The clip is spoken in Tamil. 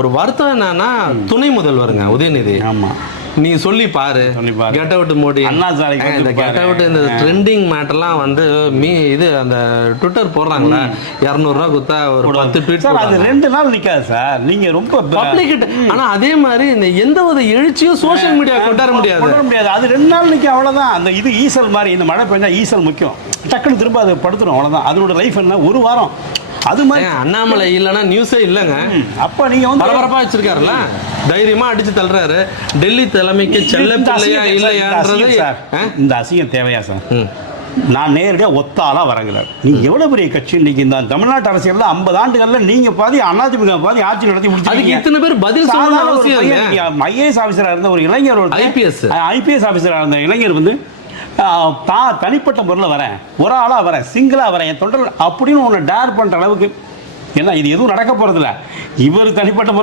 ஒரு வருத்தம் என்னன்னா துணை முதல்வருங்க உதயநிதி. ஆமா, நீ சொல்லி பாரு கெட் அவுட் மோடி இந்த கெட் அவுட் இந்த ட்ரெண்டிங் மேட்டர்லாம் வந்து இது அந்த ட்விட்டர் போடுறாங்களா 200 ரூபா கொடுத்தா ஒரு 10 ட்வீட் அது 2 நாள் நிக்காது சார். நீங்க ரொம்ப பப்ளிக். ஆனா அதே மாதிரி இந்த எந்த ஒரு எழுச்சியும் சோஷியல் மீடியா கொண்டாட முடியாது. அது 2 நாள் நிக்க, அவ்வளவுதான். அந்த இது ஈசல் மாதிரி, இந்த மழை பெஞ்சா ஈசல் முக்கியம், டக்குன்னு திரும்ப அது படுத்துரும், அவ்வளவுதான். அதோட லைஃப் என்ன, ஒரு வாரம். அது மாதிரி அண்ணாமலை இல்லைன்னா நியூஸே இல்லைங்க. அப்ப நீங்க வந்து பரபரப்பா வச்சிருக்காருல்ல, தைரியமா அடிச்சு தள்ளுறாரு. டெல்லி தலைமைக்கு செல்ல பிள்ளையா இல்லையான்றது இந்த அசிங்கம் தேவையா சார்? நான் நேரடியாக ஒத்தாலாம் வரங்கிறார். நீங்க எவ்வளவு பெரிய கட்சி இன்னைக்கு இந்த தமிழ்நாட்டு அரசியல் 50 ஆண்டுகள்ல நீங்க பாதி, அதிமுக பாதி ஆட்சி நடத்தி முடிச்சு இத்தனை பேர் பதில் சொல்லணும் அவசியம். ஐஏஎஸ் ஆபீசரா இருந்த ஒரு இளைஞர், ஐபிஎஸ் ஆபீசரா இருந்த இளைஞர் வந்து தனிப்பட்ட முறையில் வரேன், ஒரு ஆளா வரேன், சிங்கிளா வரேன், என் தொண்டர் அப்படின்னு ஒன்று டேர் பண்ற அளவுக்கு என்ன, இது எதுவும் நடக்க போறதில்ல. இவர் தனிப்பட்ட முறை